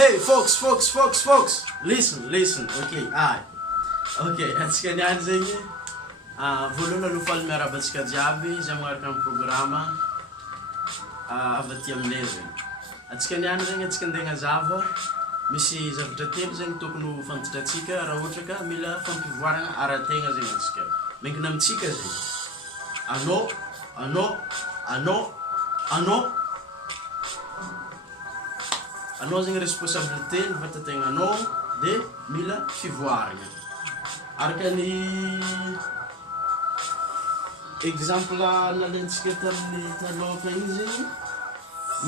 Hey, folks. Listen. Okay, Okay, antsika niany zegny. Voalohany aloha faly miarahaba antsika jiaby zay magnaraka amin'ny programa avy aty aminay zegny. Antsika niany zegny antsika andeha hagnazava misy zavatra telo zegny tokony ho fantatratsika raha ohatra ka mila fampivoarana ara-tegna zegny antsika. Miankina amintsika zegny. Anao zegny responsabilité ny vatantegnanao de mila fivoarana. Araka ny exemple nalentsika tamin'ny taloha igny zegny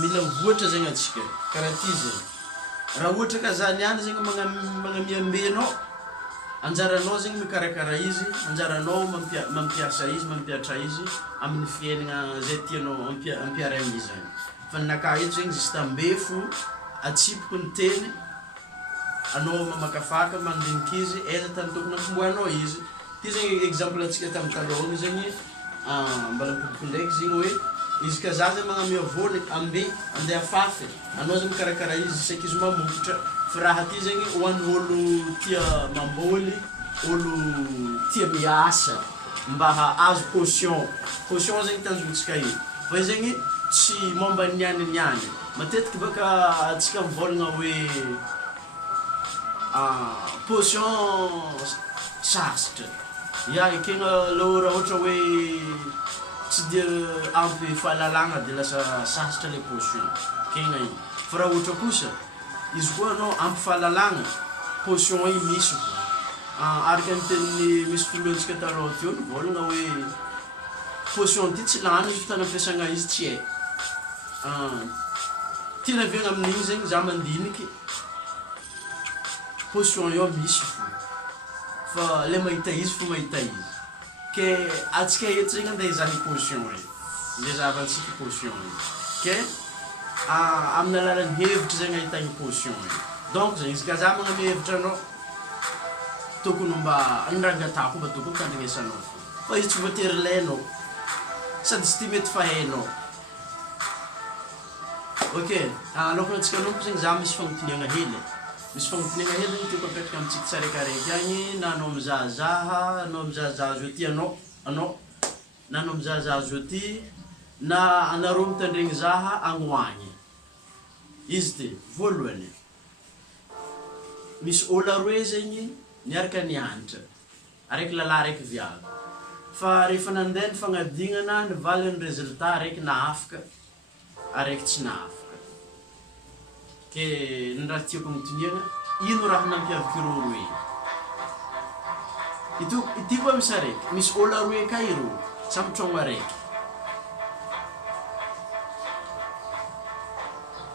mila mivoatra zegny antsika karaha ty zegny. Raha ohatra ka za niany zegny magnamiambenao, anjaranao zegny mikarakara izy, anjaranao mampiasa izy, mampiatra izy amin'ny fiaignana zay tianao ampiarahana izy zany. Fa ninakahy eto zegny justa ambefo atsipiko ny teny, anao mamakafaka mandiniky izy, aiza tany tokony ampiboahanao izy. Ty zegny exemple antsika tamin'ny taloha zegny mbala mipodiky ndraiky zegny hoe izy ka za zegny magnamia vôny ambe andeha afafy, anao zegny mikarakara izy saika izy mamokotra. Fa raha ty zegny ho an'ny olo tia mamboly, olo tia miasa mba hahazo caution zegny tanjonintsika io. Fa izy zegny tsy momba niany. Matetiky baka antsika mivôlagna hoe potion sasatra. Ekegna aloha raha ohatra hoe tsy dia ampy fahalalagna de lasa sasatra le potion. Ekegna igny. Fa raha ohatra kosa izy koa anao ampy fahalalagna, potion io misy koa. Araka ny tenin'ny misy filohantsika taloha teo nivôlagna hoe potion ty tsy lany izy fotoana ampiasagna izy tsy hay. Ty naviagna amin'igny zegny za mandiniky potion io misy fo. Fa le mahita izy fo mahita izy. Ke atsika eto zegny andeha hizaha potion io. Le zahavantsika potion io. Ke amin'ny alalan'ny hevitra zegny ahitagna potion io. Donc zegny izy ka za magname hevitra anao, tokony mba anrangatako mba tokony tandrignesanao fo. Fa izy tsy voatery ilainao sady tsy ty mety fa hainao. Ok, alohan'ny antsika hanompo zegny za misy fagnontaniagna hely. Misy fagnontaniagna hely zegny tiako apetraka amintsika tsiraikaraiky agny, na anao mizahazaha zao ty anao, na anao mizahazaha zao ty, na anareo mitandregny zaha agny ho agny. Izy ty, voalohany, misy olo aroe zegny niaraka nianatra, araiky lalahy araiky viavy. Fa rehefa nandeha ny fagnadinana, nivaly ny résultat, araiky nahafaka, araiky tsy nahafaka. Ke ny raha tiako agnontaniagna, ino raha nampiavaky ireo roe? Ity koa misy araiky, misy olo aroe ka ireo, samy tragno araiky.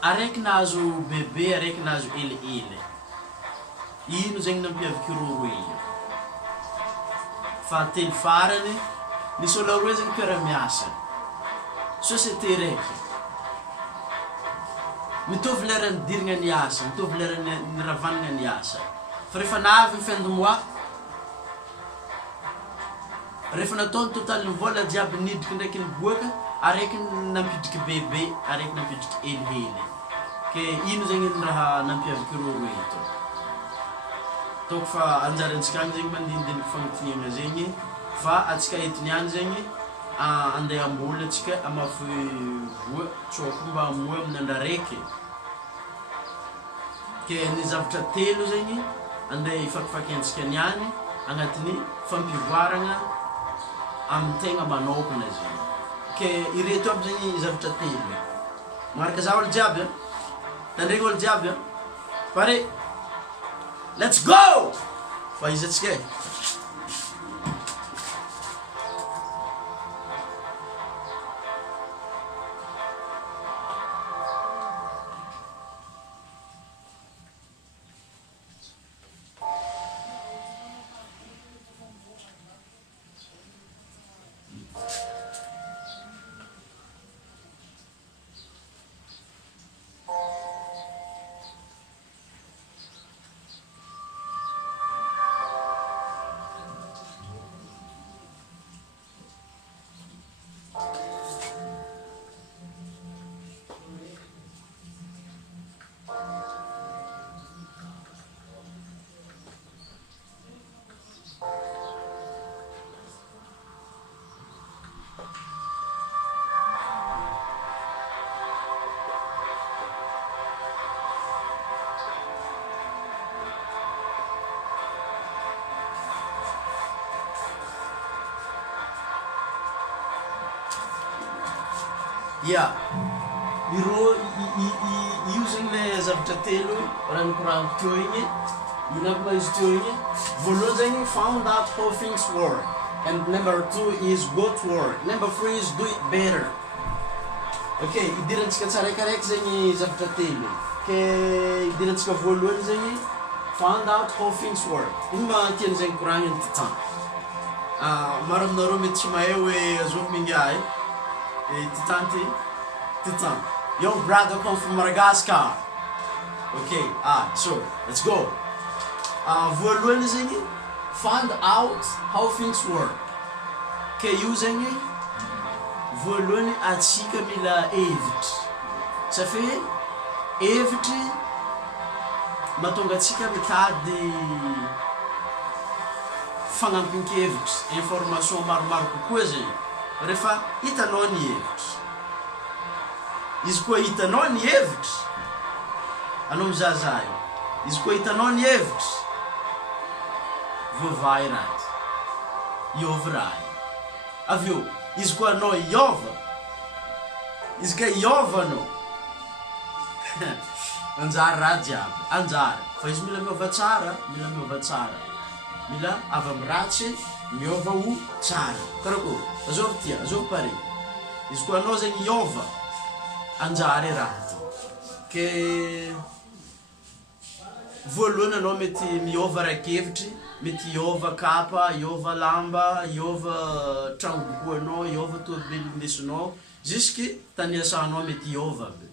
Araiky nahazo bebe, araiky nahazo elihely. Ino zegny nampiavaky ireo roe io? Fahatelo farany, nisy olo aroe zegny mpiara-miasa, société raiky. Mitovy lera nidirigna niasa, mitovy lera niravanagna niasa. Fa rehefa navy ny fin de mois, rehefa natao ny totaly ny vola jiaby nidriky ndraiky niboaka, araiky nampidriky bebe, araiky nampidriky elihely. Ke ino zegny ny raha nampiavaky ireo roe ito? Taoko fa anjarantsika agny zegny mandinidiniky fagnontaniagna zegny, fa atsika eto niany zegny andeha amboly atsika amafy voa, tsôko mba hamoa amin'ny andro araiky. Ke ny zavatra telo zegny andeha hifakifakiantsika niany agnatin'ny fampivoarana amin'ny tegna manokana zegny. Ke ireto aby zegny zavatra telo. Magnaraka za olo jiaby, tandregny olo jiaby, pare, let's go! Fa izy atsika e. Ya, irô io zegny le zavatra telo raha nikoragno teo igny, ino aby ma izy teo igny? Voalohany zegny found out how things work, and number 2 is go to work, number 3 is do it better. Okay, idirantsika tsaraikaraiky zegny zavatra telo. Ke idirantsika voalohany zegny found out how things work. Ino ma tiany zegny koragniny titan? Maro aminareo mety tsy mahay hoe azoko mingahy titan ty titan. Your brother come from Madagascar. Okay, so let's go. Voalohany zegny find out how things work. Ke io zegny voalohany atsika mila hevitry. Satria hevitry mahatonga atsika mitady fagnampin-kevitry, information maromaro kokoa zegny. Rehefa hitanao ny hevitry, izy koa hitanao ny hevitry, anao mizahazaha io. Izy koa hitanao ny hevitry, voavahy raha ty, iôva raha io. Aveo, izy koa anao iôva, izy ka iôva anao, anjary raha jiaby, anjary. Fa izy mila miôva tsara, mila avy amin'ny ratsy miôva ho tsara. Karakôry? Azôvy tia, azôvy pare. Izy koa anao zegny iôva, anjary raha ty. Ke voalohany anao mety miôva raikevitry, mety iôva kapa, iôva lamba, iôva tragno-bokoanao, iôva tôbily indesinao, jusky tany iasanao mety iôva aby.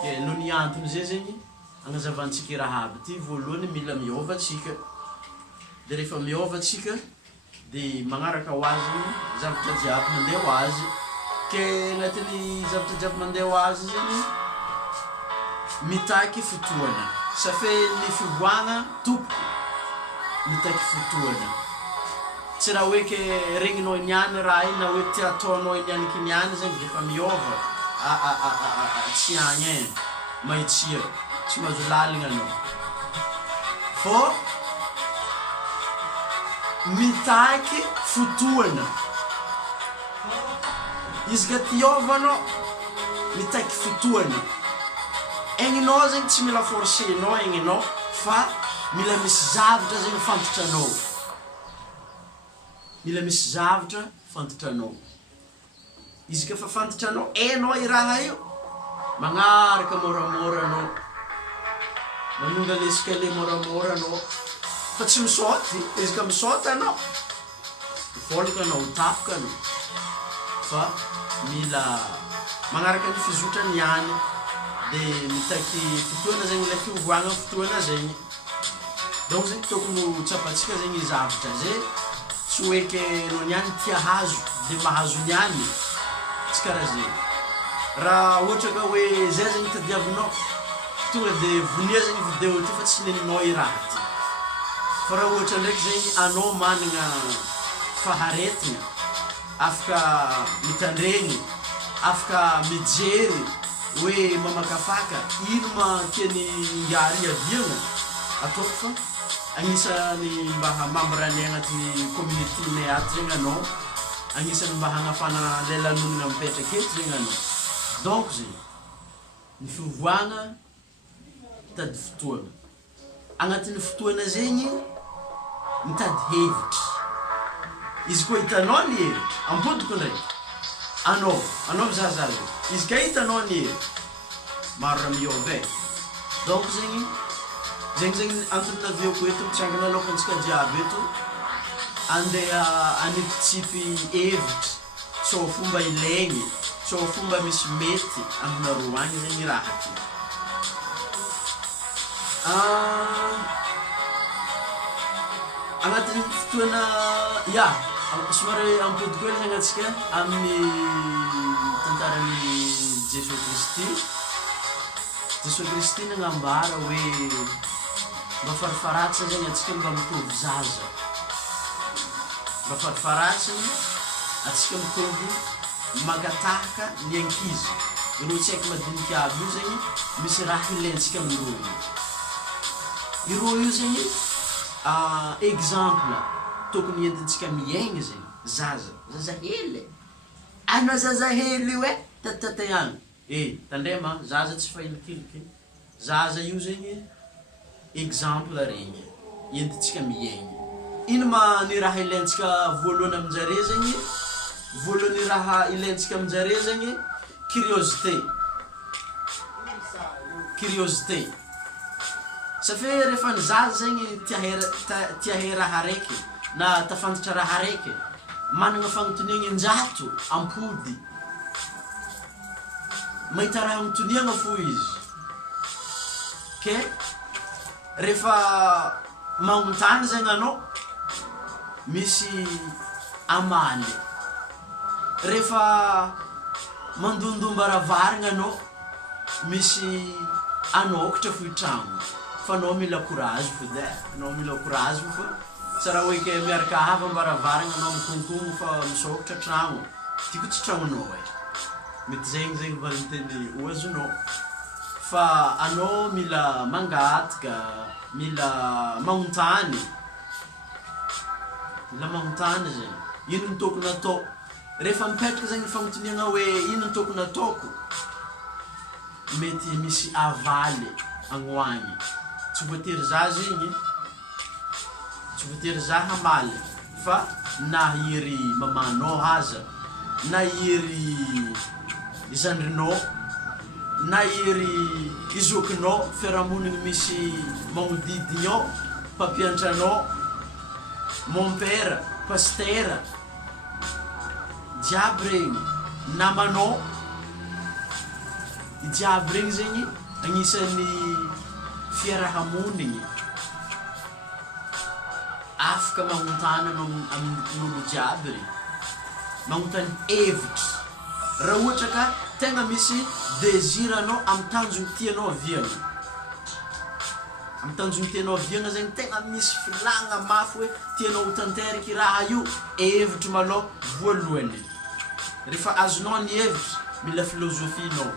Ke noho ny antony zay zegny agnazavantsika raha aby ty, voalohany mila miôva atsika. De rehefa miôva atsika, de magnaraka ho azy zavatra jiaby mandeha ho azy. Ke agnatin'ny zavatra jiaby mandeha ho azy zegny mitaky fotoana. Safe ny fivoagna tompoko mitaky fotoana. Tsy raha hoe ke regninao niany raha iny na hoe ty ataonao nianiky niany zegny defa miôva. Tsy agny maitsia, tsy mahazo lalagna anao. Fô mitaky fotoana. Izy ka ty iôva anao, mitaky fotoana. Egninao zegny tsy mila forcenao egninao, fa mila misy zavatra zegny fantotranao. Mila misy zavatra fantotranao. Izy ka fa fantotranao, hainao i raha io, magnaraka moramora anao, manonga l'escalier moramora anao. Fa tsy misaoty, izy ka misaoty anao, mivolaka anao, tapoka anao. Fa mila magnaraka ny fizotra niany, de mitaky fotoana zegny le fivoagna fotoana zegny. Donc zegny tokony ho tsapatsika zegny zavatra zay, tsy hoe ke no niany tia hazo de mahazo niany, tsy karaha zegny. Raha ohatra ka hoe zay zegny tadiavinao, tonga de vonia zegny vidéo ty fa tsy neninao i raha ty. Fa raha ohatra ndraiky zegny anao managna faharetigna, afaka mitandregny, afaka mijery hoe mamakafaka ino ma tiany ngary aviagna, ataoko fa agnisan'ny mba hamambrany agnatin'ny communauté-nay ato zegny anao, agnisan'ny mba hagnafana lay lanonagna mipetraka eto zegny anao. Donc zegny ny fivoagna mitady fotoana. Agnatin'ny fotoana zegny mitady hevitry. Izy koa hitanao ny hevitry, ampodiko ndraiky, anao mizahazaha zegny. Izy ka hitanao ny hevitry, maro raha miôva e. Donc zegny zegny antony naviako eto mitsangana alokantsika jiaby eto, andeha anipitsipy hevitry, sao fomba ilaigny, sao fomba misy mety aminareo agny zegny raha ty. Agnatin'ny fotoana, somary ampodiko hely zegny atsika amin'ny tantaran'i Jesosy Kristy. Jesosy Kristy nagnambara hoe mba farifaratsiny zegny atsika mba mitovy zaza. Mba farifaratsiny atsika mitovy magatahaka ny ankizy. Ireo tsy haiko madinika aby io zegny misy raha ilaintsika amin'ireo. Ireo io zegny exemple tokony entintsika miaigny zegny, zaza hely. Anao zaza hely io e, tatatayana tandrema zaza tsy fahilikiliky zaza io zegny exemple regny entitsika miaigny ino ma ny raha ilaintsika voalohany aminjare zegny voalohany raha ilaintsika aminjare zegny curiosité satria rehefa ny zaza zegny tia hay raha raiky na tafantatra raha raiky managna fagnotoniagna injato ampody mahita raha agnotoniagna fo izy ke rehefa magnontany zegny anao misy amaly rehefa mandondomba ravarigna anao misy anokatra fo itragno fa anao mila courage fo anao mila courage fo sa raha hoe ke miaraka hava mbaravarigna anao mikonkono fa misokatra tragno tiako tsy tragnonao mety zegny valinteny oazonao fa anao mila mangataka mila magnontany zegny ino ny tokony atao rehefa mipetraka zegny fagnotoniagna hoe ino ny tokony ataoko mety misy avaly agnoagny tsy voatery zaza igny tsy voatery za hamaly fa na iry mamanao haza na iry izandrinao na iry izokinao fiarahamonigny misy magnodidignao mpampiantranao mon père pasteur jiaby regny namanao jiaby regny zegny agnisan'ny fiarahamonigny afaka magnontany anao amin'olo jiaby regny magnontany hevitra raha ohatra ka tegna misy désir anao amin'ny tanjony tianao aviagna amin'ny tanjony tianao aviagna zegny tegna misy filagna mafy hoe tianao ho tanteraky raha io hevitra malôha voalohany rehefa azonao ny hevitra mila filôzofinao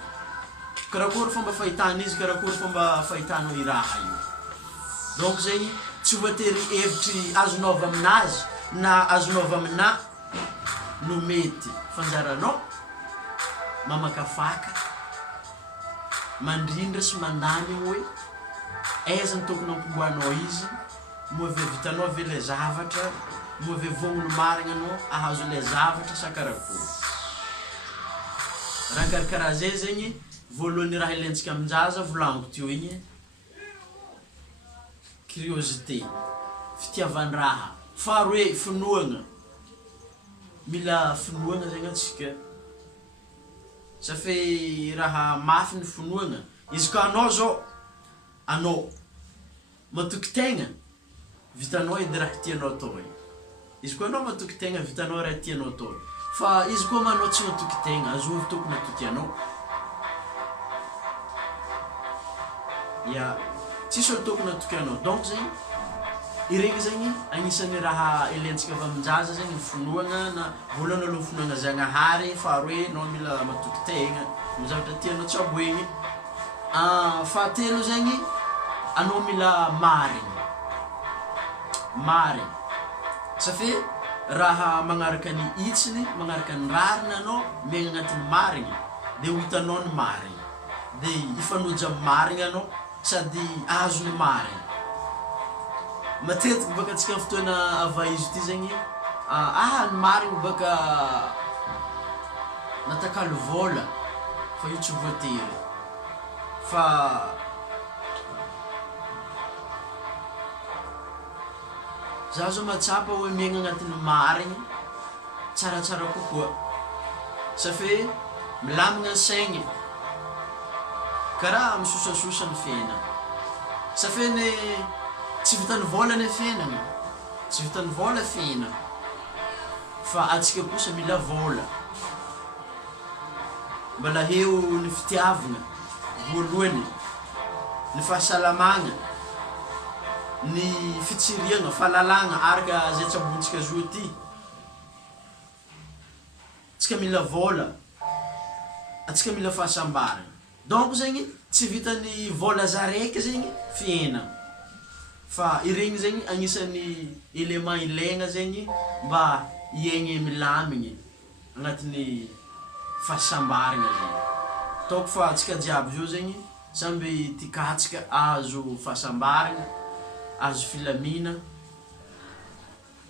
karakory fomba fahitana izy karakory fomba fahitanao i raha io donc zegny tsy voatery hevitry azonao avy aminazy na azonao avy amina no mety fanjaranao mamakafaka mandrindra sy mandany hoe aiza ny tokony ampiboanao izy moa ave vitanao ave le zavatra moa ave vognony marigna anao ahazo le zavatra sa karakory raha karakaraha zay zegny voalohany raha ilaintsika aminjaza volagniko teo igny curiosité fitiavan-draha faharoe finoagna mila finoagna zegny atsika safe raha mafy ny finoagna izy ka anao zao anao matoky tegna vitanao edy raha tianao atao izy koa anao matoky tegna vitanao raha tianao atao fa izy koa manao tsy matoky tegna azovy tokony atoky anao tsisy olo tokony atoky anao donc zegny iregny zegny agnisan'ny raha ilaintsika avy aminjaza zegny finoagna na voalohany aloha finoagna zagnahary faharoe anao mila matoky tegna ny zavatra tianao tsy aboegny fahatelo zegny anao mila marigny safe raha magnaraka ny itsiny magnaraka ny rariny anao miaigna agnatin'ny marigny de ho hitanao ny marigny de ifanoja marigny anao sady azo ny marigny matetiky baka atsika amin'ny fotoana ava izy ty zegny ny marigny baka natakalo vola fa io tsy voatery fa za zao matsapa hoe miaigna agnatin'ny marigny tsaratsara kokoa safe milamigna saigny karaha misosasosa ny fiainana safe ny tsy vitan'ny vola ny fiainana tsy vitan'ny vola fiainana fa atsika kosa mila vola mbala eo ny fitiavagna voalohany ny fahasalamagna ny fitsiriagna fahalalagna araka zay tsabontsika zo ty atsika mila vola atsika mila fahasambarana donc zegny tsy vitan'ny vola za raiky zegny fiainana fa iregny zegny agnisan'ny élément ilaigna zegny mba hiaigny milamigny agnatin'ny fahasambarana zegny. Ataoko fa antsika jiaby io zegny samby tikatsika azo fahasambarana, azo filamina,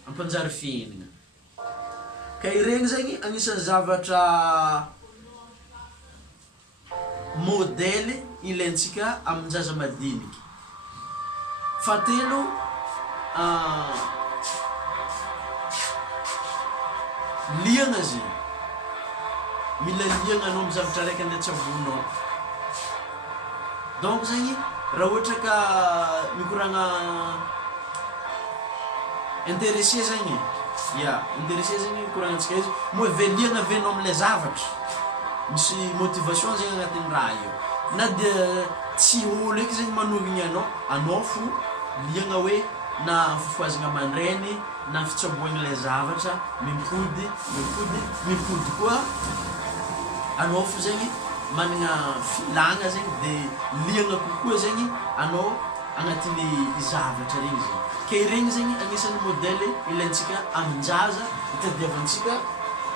ampanjary fiainana. Ka iregny zegny anisan'ny zavatra modely ilaintsika amin-jaza madiniky. Fahatelo, liagna zegny. Mila liagna anao amin'ny zavatra raiky andeha tsavoninao. Donc zegny raha ohatra ka mikoragna intéressé zegny, intéressé zegny koragnantsika izy, moa veliagna venao am'ilay zavatra. Misy motivation zegny agnatin'ny raha io. Na dia tsy olo eky zegny manogny anao fo liagna hoe na fifoazagna aman-dreny na fitsaboagna ilay zavatra, mimpody koa anao fo zegny managna filagna zegny dia liagna kokoa zegny anao agnatin'ny zavatra regny zegny. Ke regny zegny anisan'ny modèle ilaintsika amin-jaza itadiavantsika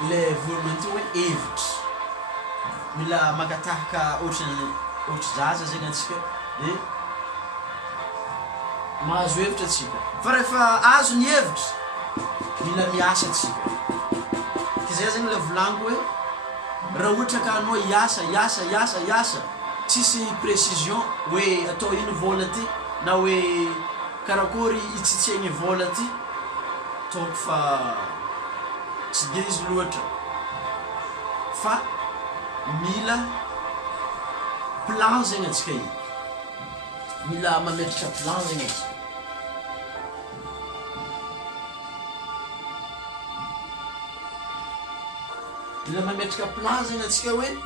ilay voalohany hoe hevitra. Mila magatahaka ohatry zaza zegny antsika dia mahazo hevitra atsika. Fa rehefa azo ny hevitra, mila miasa atsika. Zay zegny le volaniko hoe raha ohatra ka anao hiasa, tsisy précision hoe atao ino vola ty na hoe karakory itsitsegny vola ty, ataoko fa tsy dia izy loatra. Fa mila plan zegny antsika io. Mila mametraka plan zegny antsika. Mila mametraka plan zegny antsika hoe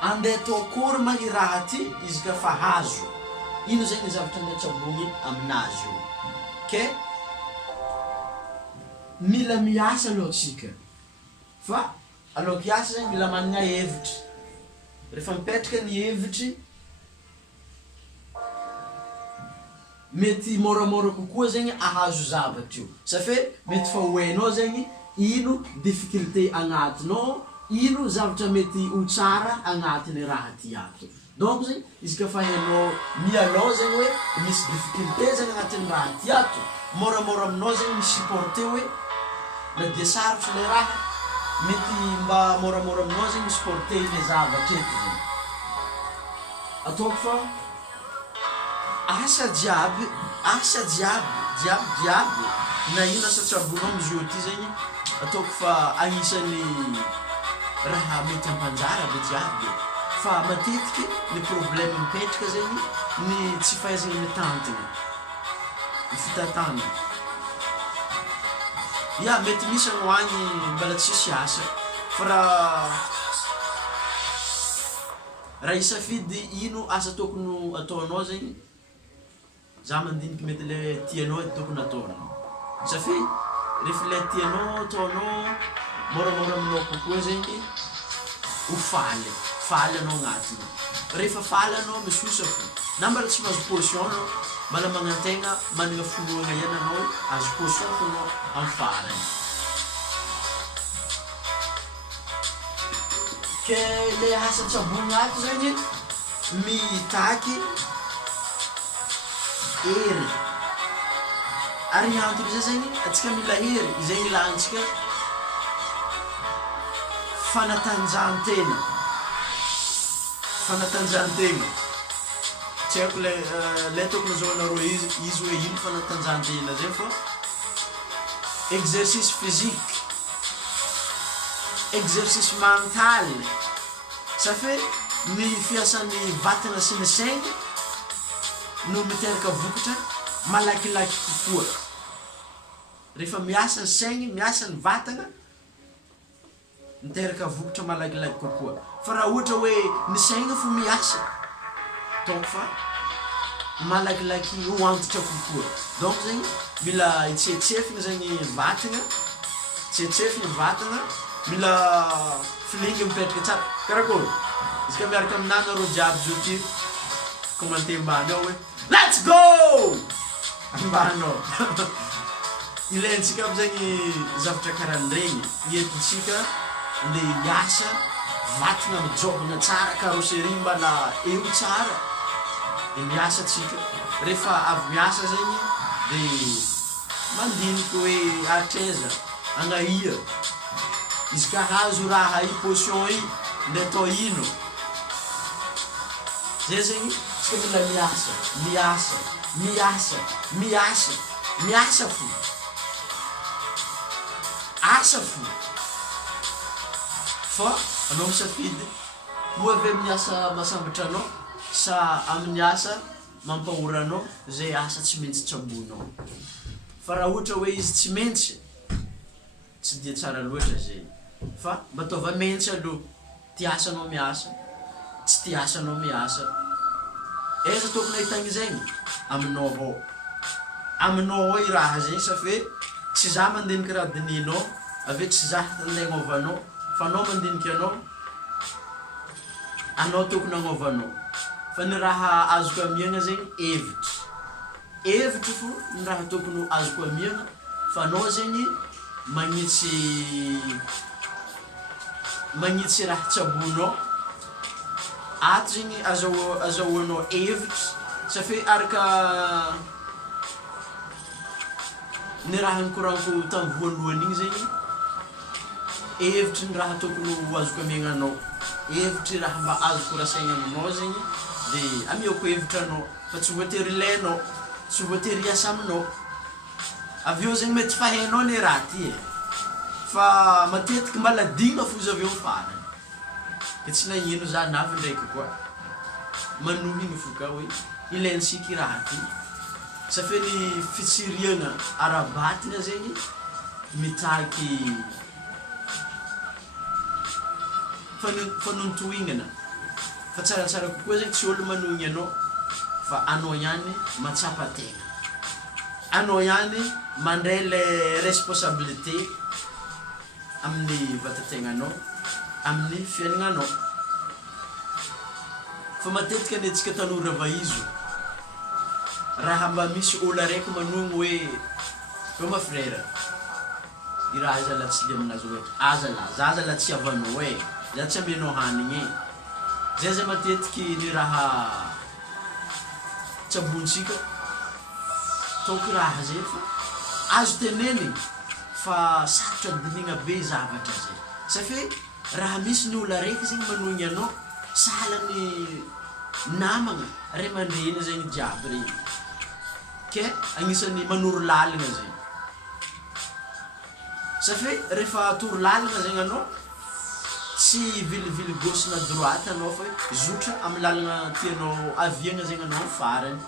andeha atao akory ma i raha ty izy ka fa hazo. Ino zegny zavatra andeha tsabogny aminazy io. Ke mila miasa aloha tsika. Fa aloha kiasa zegny mila managna hevitra. Rehefa mipetraka ny hevitry, mety moramora kokoa zegny ahazo zavatra io. Safe mety fa hoenao zegny ino difficulté agnatinao, ino zavatra mety ho tsara agnatin'ny raha ty ato. Donc zegny izy ka fa hainao mialao zegny hoe misy difficulté zegny agnatin'ny raha ty ato, moramora aminao zegny misupporter hoe na dia sarotry le raha, mety mba moramora aminao zegny misupporter le zavatra eto zegny. Ataoko fa asa jiaby na ino asa tsabonao am'izio ty zegny, ataoko fa agnisan'ny raha mety ampanjara be jiaby. Fa matetiky ny problème mipetraka zegny ny tsy fahaizana mitantana, ny fitatana. Mety misy agny ho agny mbala tsisy asa, fa raha isafidy ino asa tokony ataonao zegny, za mandiniky mety le tianao tokony ataonao. Safi rehefa le tianao ataonao, moramora aminao kokoa zegny ho faly anao agnatiny. Rehefa faly anao misosa fo, na mbala tsy mahazo position anao, mbala magnantegna managna foloagna ihany anao azo position fo anao amin'ny farany. Ke le asa tsabogny ato zegny mitaky hery. Ary antony zay zegny atsika mila hery, izay ilantsika fanatanjahantena. Tsy haiko le tokony azahoanareo izy hoe ino fanatanjahantena zay fa exercice physique, exercice mental. Safe ny fiasan'ny vatana sy ny saigny no miteraka vokatra malakilaky kokoa. Rehefa miasa ny saigny, miasa ny vatana, miteraka vokatra malakilaky kokoa. Fa raha ohatra hoe ny saigny fo miasa, ataoko fa malakilaky ho antitra kokoa. Donc zegny mila itsetsefigna zegny vatagna, mila filingy mipetraka tsara. Karakôry? Izy ka miaraka aminanareo jiaby zio ty, commenté ambany ao hoe let's go! Ambany ao. Ilaintsika aby zegny zavatra karahan'regny, entintsika andeha hiasa vatagna mijobagna tsara carrosserie mbana eo tsara dia miasa atsika rehefa avy miasa zegny dia mandiniky hoe atreza agnaia izy ka hazo raha i potion i nde atao ino zay zegny iska mila miasa fo asa fo fa anao misafidy ho avy amin'ny asa masambatra anao sa amin'ny asa mampahora anao zay asa tsy maintsy tsabonao fa raha ohatra hoe izy tsy maintsy tsy dia tsara loatra zay fa mba ataova maintsy aloha tiasa anao miasa tsy tiasa anao miasa aiza tokony ahitagna zegny aminao ao i raha zegny safe tsy za mandiniky raha dininao ave tsy za andeha agnovanao fa anao mandiniky anao tokony agnovanao fa ny raha azoko amiagna zegny hevitry fo ny raha tokony azoko amiagna fa anao zegny magnitsy raha tsabonao ato zegny azahoanao hevitry safe araka ny raha nikoraniko tamin'ny voalohany igny zegny hevitry ny raha tokony azoko amiagna anao hevitry raha mba azoko rasaigna aminao zegny dia amiako hevitra anao fa tsy voatery ilainao tsy voatery hiasa aminao avy eo zegny mety fa hainao ny raha ty fa matetiky maladigna fo izy avy eo farany dia tsy nagnino za navy ndraiky koa manohy igny fo ka hoe ilaintsika i raha ty safe ny fitsiriagna ara-batigna zegny mitaky fanontohignana fa tsaratsara kokoa zegny tsy olo manohigny anao fa anao ihany matsapa tegna anao ihany mandray le responsabilité amin'ny vatategnanao amin'ny fiaignanao fa matetika anetsika tanora vaizo raha mba misy olo araiky manohigny hoe ma frère i raha zala tsy le aminazy loatra za zala tsy avanao za tsy amianao hanigny zay matetiky ny raha tsabontsika taoko raha zay fa azo tenenigny fa sarotra dinigna be zavatra zay safe raha misy ny olo araiky zegny manohigny anao sahalany namagna ray aman-dreny zegny jiaby regny ke agnisan'ny manoro lalagna zegny safe rehefa atoro lalagna zegny anao tsy vilivily gauche na droite anao fa zotra amin'ny lalagna tianao aviagna zegny anao farany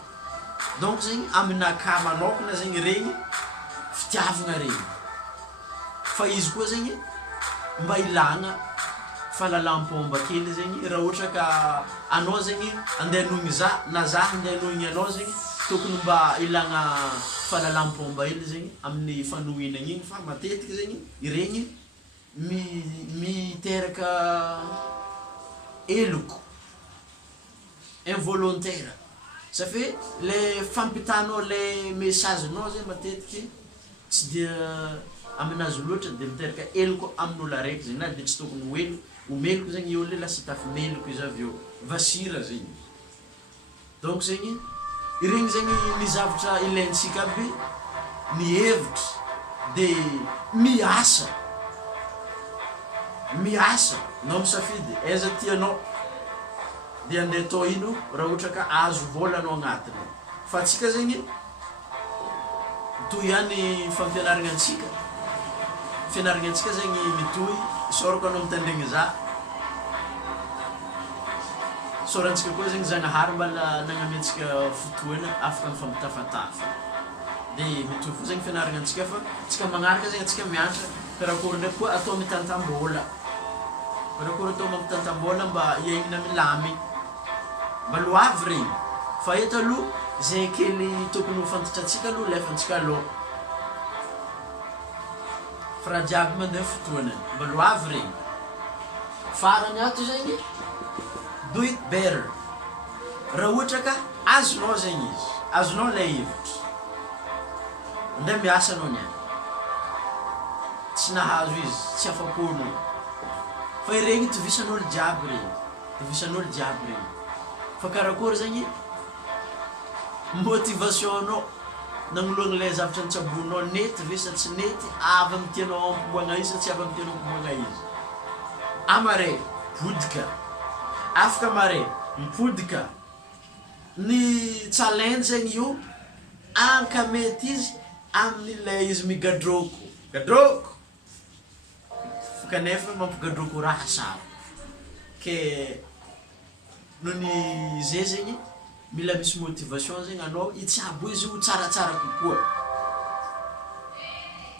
donc zegny aminaka manokana zegny regny fitiavagna regny fa izy koa zegny mba ilagna fahalalam-pomba kely zegny raha ohatra ka anao zegny andeha anohigny za na za andeha anohigny anao zegny tokony mba ilagna fahalalam-pomba hely zegny amin'ny fanohinagna igny fa matetiky zegny iregny miteraka eloko involontaire safe le fampitanao le messagenao zegny matetiky tsy dia aminazy loatra dia miteraka eloko amin'olo araiky zegny na dia tsy tokony omeloko zegny olo lasa tafimeloko izy avy eo vasira zegny donc zegny iregny zegny ny zavatra ilaintsika aby ny hevitra dia miasa nao misafidy aiza tianao dia andeha atao ino raha ohatra ka azo vola anao agnatiny fa atsika zegny toy ihany fampianaragna antsika zegny mitohy sorako anao mitandregny za sorantsika koa zegny zagnahary mbala nagnametsika fotoana afaka mifampitafatafa dia mitohy fo zegny fianaragna antsika fa tsika magnaraka zegny atsika mianatra karakory ndraiky koa atao mitantam-bola karakory atao mampitantam-bola mba hiaignana milamy mba loavy regny fa eto aloha zay kely tokony ho fantatratsika aloha lefantsika aloha fa raha jiaby mandeha fotoana mba loavy regny farany ato zegny do it better raha ohatra ka azonao zegny izy azonao le hevitra andeha miasa anao niany tsy nahazo izy tsy afaponao fa fa iregny tovisan'olo jiaby regny, tovisan'olo jiaby regny. Fa karakory zegny motivation-nao nagnologna le zavatra nitsaboinao nety ve sa tsy nety, avy amin'ny tianao ampiboagna izy sa tsy avy amin'ny tianao ampiboagna izy. Amare podika, afaka mare mipodika. Ny challenge zegny io ankamety izy amin'ilay izy migadroko, gadroko kanefa mampigadroko raha sara. Ke nony zay zegny mila misy motivation zegny anao itsabo izy ho tsaratsara kokoa.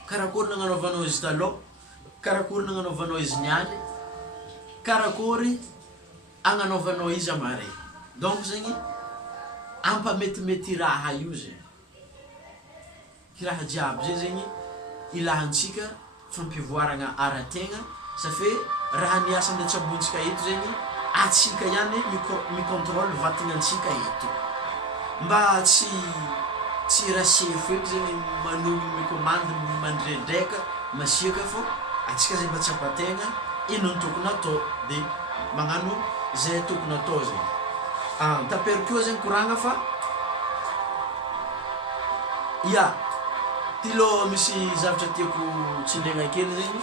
Karakory nagnanovanao izy taloha, karakory nagnanovanao izy niany, karakory agnanovanao izy amare. Donc zegny ampametimety raha io zegny. Raha jiaby zay zegny ilahantsika fampivoaragna ara-tegna safe raha niasa nitsabointsika eto zegny atsika ihany micontrôle vatagnantsika eto mba tsy rasefo eto zegny manolo micommande mandrendreka masiaka fô atsika zay mba tsapategna ino ny tokony atao de magnano zay tokony atao zegny. Taperikeo zegny koragna fa ya tilo misy zavatra tiako tsindregna kely zegny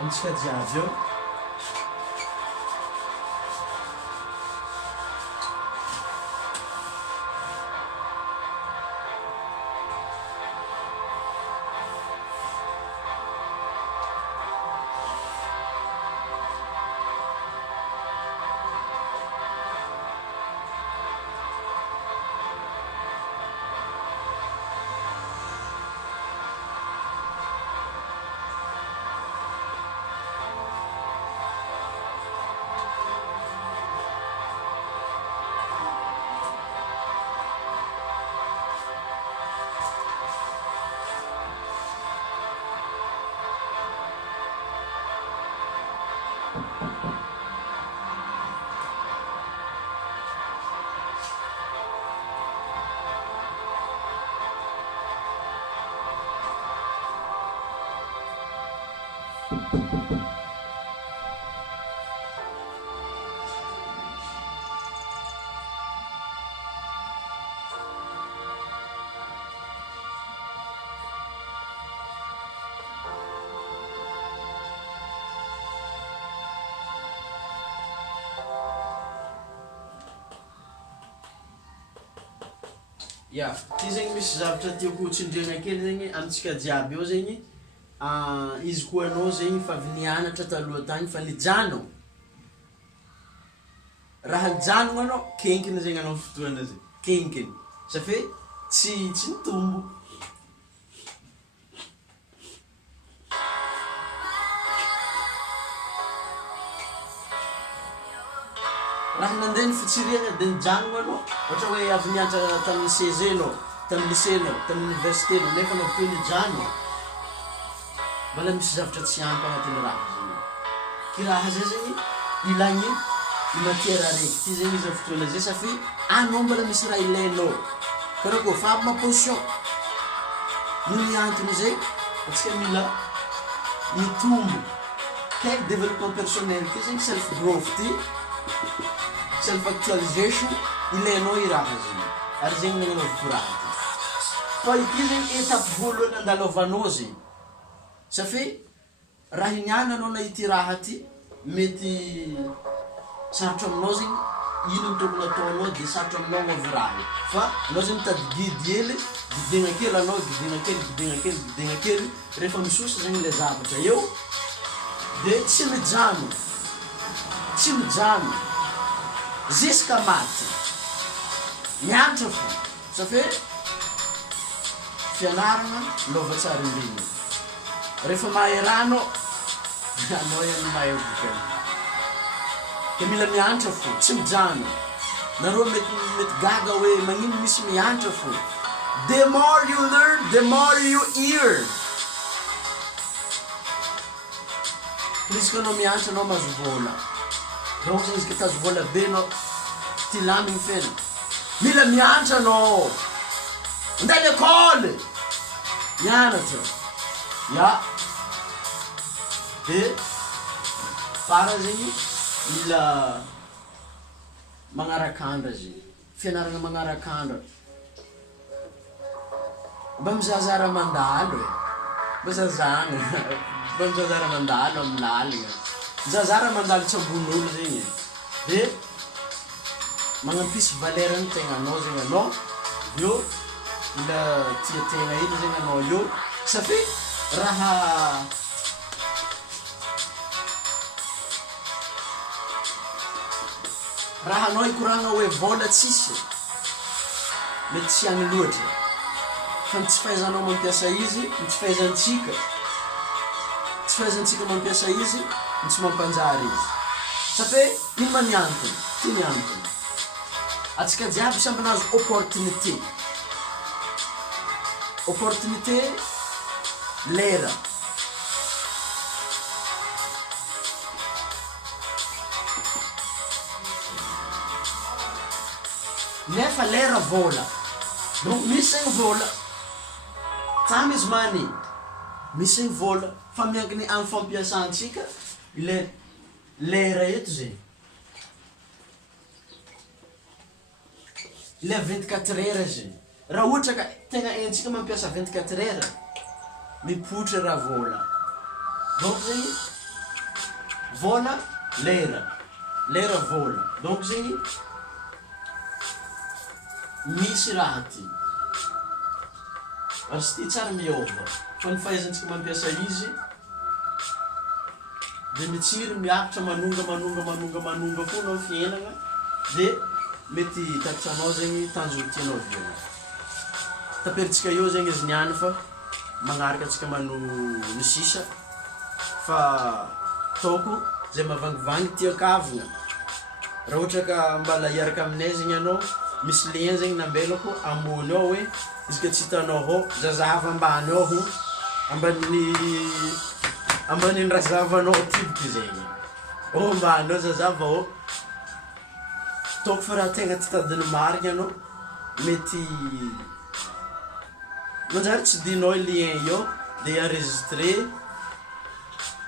amitsika jiaby eo. Ya, ty zegny misy zavatra tiako tsindriagna kely zegny amitsika jiaby eo zegny. Izy koa anao zegny fa avy nianatra taloha tagny fa lijanao. Raha lijanona anao, kenkina zegny anao fotoana zegny. Kenkina. Safe tsy nitombo. Raha nandeha ny fitsiriagna de nijanona anao. Ohatra hoe avy nianatra tamin'ny CG anao, tamin'ny lycée anao, tamin'ny université anao, nefa anao fotoana nijanona. Mbola misy zavatra tsy ampy agnatin'ny raha zegny. Ki raha zay zegny ilagny matière araiky ty zegny izy fotoana zay safi anao mbola misy raha ilainao. Karakôry fa aby ma position. Ny antony zay atsika mila mitombo. Ke développement personnel ty zegny self growth ty, self actualization ilainao i raha zegny. Ary zegny nagnanaovako raha ty. Fa ity zegny étape voalohany andalovanao zegny. Safi raha iniana anao na ity raha ty mety sarotro aminao zegny ino ny tokony ataonao de sarotro aminao mahavy raha. Fa anao zegny mitady guide hely, guidegna kely anao, guidegna kely, rehefa misosa zegny le zavatra eo de tsy mijano jusqu'à maty mianatra fo. Safe fianaragna lova tsara indrindra. Rehefa mahay raha anao ihany mahay vokany. Ke mila mianatra fo, tsy mijano. Nareo mety gaga hoe magnino misy mianatra fo. The more you learn, the more you hear. Izy ka anao mianatra anao mahazo vola. Donc izy ka tazo vola be anao ty lamigny fena. Mila mianatra anao. Andeha l'école. Mianatra. Ya. De afara zegny mila magnarak'andra zegny, fianaragna magnarak'andra. Mba mizahazaha raha mandalo e, mba zazagna, mba mizahazaha raha mandalo amin'ny lalagna, mizahazaha raha mandalo tsy ambon'olo zegny e. De magnampisy valerany tegnanao zegny anao, io mila tia tegna iny zegny anao io, satria raha anao ikoragna hoe vola tsisy, mety tsy agny loatra. Fa ny tsy fahaizanao mampiasa izy, ny tsy fahaizantsika, tsy fahaizantsika mampiasa izy, ny tsy mampanjary izy. Satria ino ma ny antony? Ty ny antony. Atsika jiaby samby nahazo opportunité. Opportunité, lera. Nefa lera vola. Donc misy zegny vola. Tamy izy mani. Misy zegny vola. Fa miankiny amin'ny fampiasantsika, ile lera eto zegny. Le 24 heures zegny. Raha ohatra ka tegna haintsika mampiasa 24 heures, mipoitra raha vola. Donc zegny, vola, lera. Lera vola. Donc zegny, misy raha ty. Ary ty tsara miova. Fa ny fahaizantsika mampiasa izy, de mitsiry miakatra manonga foana amin'ny fiainana, de mety takatranao zegny tanjona tianao viana. Taperitsika eo zegny izy niany fa magnaraka antsika ny sisa fa toko zay mavangivangy tiakavina. Raha ohatra ka mbala hiaraka aminay zegny anao, misy lien zegny nambelako ambony ao hoe izy ka tsy hitanao ao, zazava ambany ao ho ambanin'ny razavanao tibiky zegny. Oh ambany ao zazava ao. Toko fa raha tegna ty tadiny marigna anao, mety manjary tsy dinao lien io de enregistré,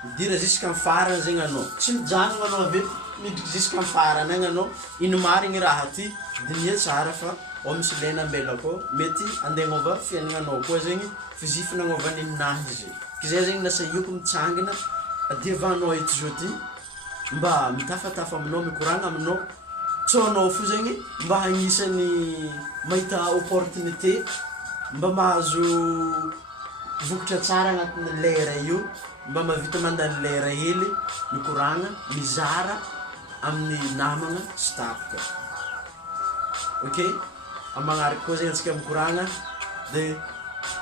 midira jusqu'en farany zegny anao. Tsy mijanona anao avy miditra jusqu'en farany agny anao, ino marigny raha ty, dinia tsara fa ao misy lien nambelako ao, mety andeha agnova fiaignanao koa zegny, fizify nagnova ninahy zegny. Zay zegny nasa ioko mitsangana, adiavanao eto zao ty, mba mitafatafa aminao, mikoragna aminao, tsônao fo zegny mba hagnisany mahita opportunité, mba mahazo vokatra tsara agnatin'ny lera io, mba mahavita mandany lera hely, mikoragna, mizara amin'ny namagna sy tapaka. Ok? Amin'ny magnaraka koa zegny antsika mikoragna, de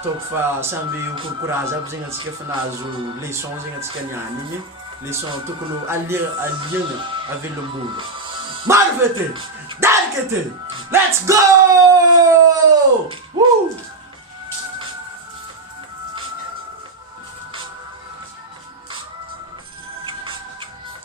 toko fa samby korikorazy aby zegny antsika fa nahazo leçon zegny antsika niany igny, leçon tokony aliagna avelom-bolo. Maro fete! Darikete! Let's go! Woo!